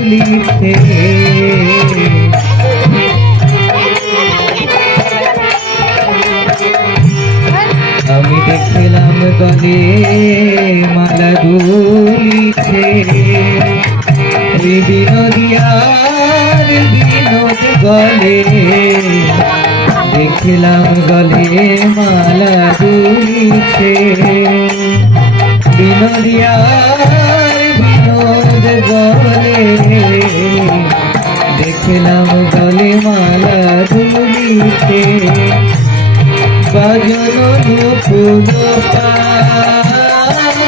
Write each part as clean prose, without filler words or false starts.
দুলিছে। আমি দেখলাম গলে মালা দুলিছে, বিনোদিয়ার বিনোদ গলে দেখলাম গলে মালা দুলিছে। বিনোদিয়ার বিনোদ গলে দেখলাম গলে মালা দুলিছে। বাজন নুপুর পায়,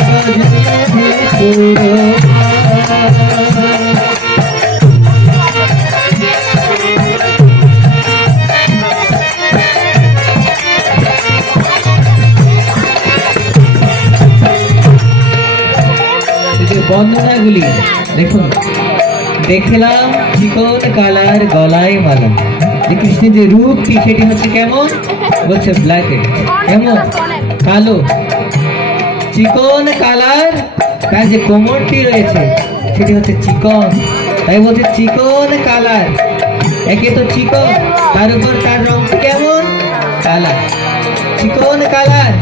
বাজন নুপুর বর্ণনাগুলি দেখুন। দেখলাম চিকন কালার গলায় মালা, যে কৃষ্ণের যে রূপটি সেটি হচ্ছে কেমন, বলছে ব্ল্যাকেট, কেমন কালো, চিকন কালার। তার যে কোমরটি রয়েছে সেটি হচ্ছে চিকন, তাই বলছে চিকন কালার। একে তো চিকন, তার উপর তার রংটি কেমন কালা, চিকন কালার।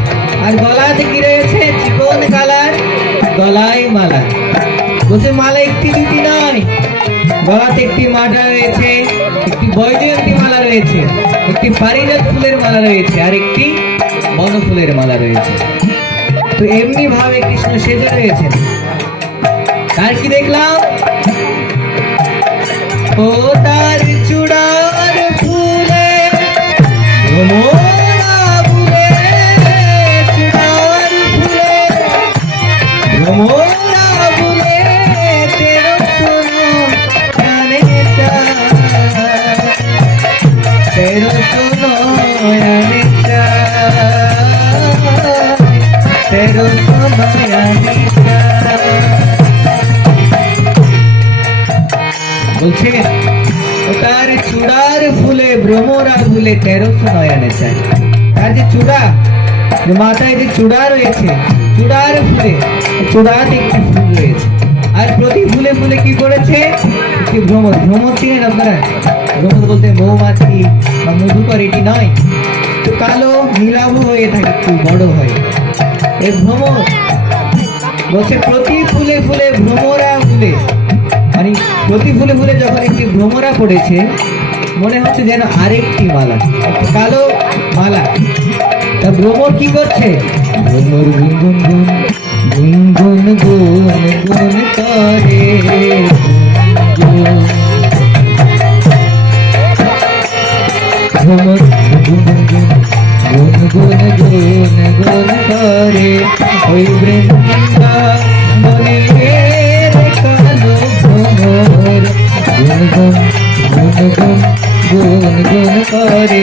আর গলাতে কি রয়েছে, চিকন কালার, গলায় মালা। বলছে মালা একটি দুটি নয়, গলাতে একটি মালা রয়েছে, একটি বৈজয়ন্তী মালা রয়েছে, একটি পারিজাত ফুলের মালা রয়েছে, আর একটি বনফুলের মালা রয়েছে। তো এমনি ভাবে কৃষ্ণ সেজে রয়েছেন। তার কি দেখলাম, ও তার চূড়ার ফুলে ভ্রমরা ফুলে, চূড়ার ফুলে ভ্রমরা ফুলে, তেরো সোনো জানে চায়, তেরো সোনো জানে চায়, তেরো সোনো জানে চায়। বলছে ও তার চূড়ার ফুলে ভ্রমরা ফুলে, 1300 নয়নে চায়। তার যে চূড়া, মাথায় যে চূড়া রয়েছে, চূড়ার ফুলে, চূড়াতে একটি ফুল রয়েছে, আর প্রতি ফুলে ফুলে কি করেছে, একটি ভ্রমর। ভ্রমর চিনেন আপনারা? ভ্রমর বলতে মৌমাছি বা মধুকর, এটি নয়, তো কালো নীলাভ হয়ে থাকে, একটু বড় হয় এই ভ্রমর। বলছে প্রতি ফুলে ফুলে ভ্রমরা ফুলে, মানে প্রতি ফুলে ফুলে যখন একটি ভ্রমরা পড়েছে, মনে হচ্ছে যেন আরেকটি মালা, একটি কালো মালা। তা ভ্রমর কি করছে, ভ্রমর গুনগুন গুন গুনগুন গুন গুন করে, ভ্রমর গুনগুন গুন গুনগুন গুন গুন করে, ওই বৃন্দাবনে কালো ভ্রমর গুনগুন গুনগুন গুনগুন করে,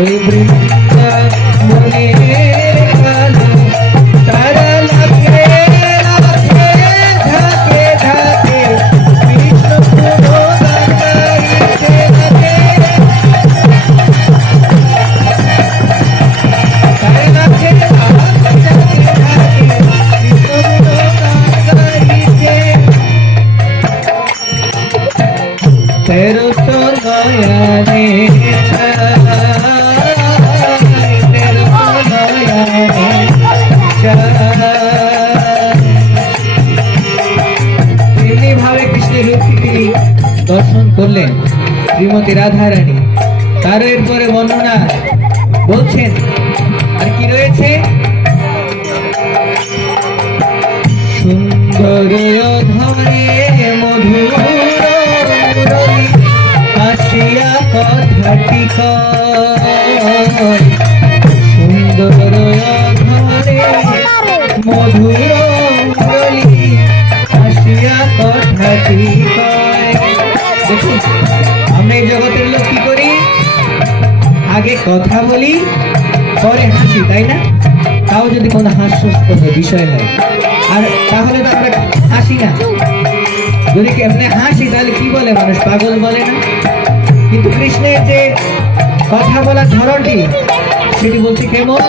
ওই বৃন্দাবনে কালো। তারা লাফে লাফে ঝাঁকে ঝাঁকে কৃষ্ণ গাইতে থাকে। তারা লাফে লাফে ঝাঁকে ঝাঁকে কৃষ্ণ গাইতে। 1300 নয়নে চায়, 1300 নয়নে চায়। এমনি ভাবে কৃষ্ণের রূপটি তিনি দর্শন করলেন শ্রীমতী রাধারানী। তার এরপরে বর্ণনা বলছেন, আর কি রয়েছে, সুন্দর ধরে মধুর আসিয়া কথাটি কয়, সুন্দর ধরে মধুর মুরলি আসিয়া কথাটি কয়। দেখুন, আমরা এই জগতের লোক কি করি, আগে কথা বলি পরে হাসি, তাই না? তাও যদি কোনো হাস্যস্পদ বিষয় হয়, আর তাহলে তো আমরা হাসি না। যদি কেমনে হাসি তাহলে কি বলে মানুষ, পাগল বলে না? কিন্তু কৃষ্ণের যে কথা বলার ধরনটি সেটি বলছে কেমন,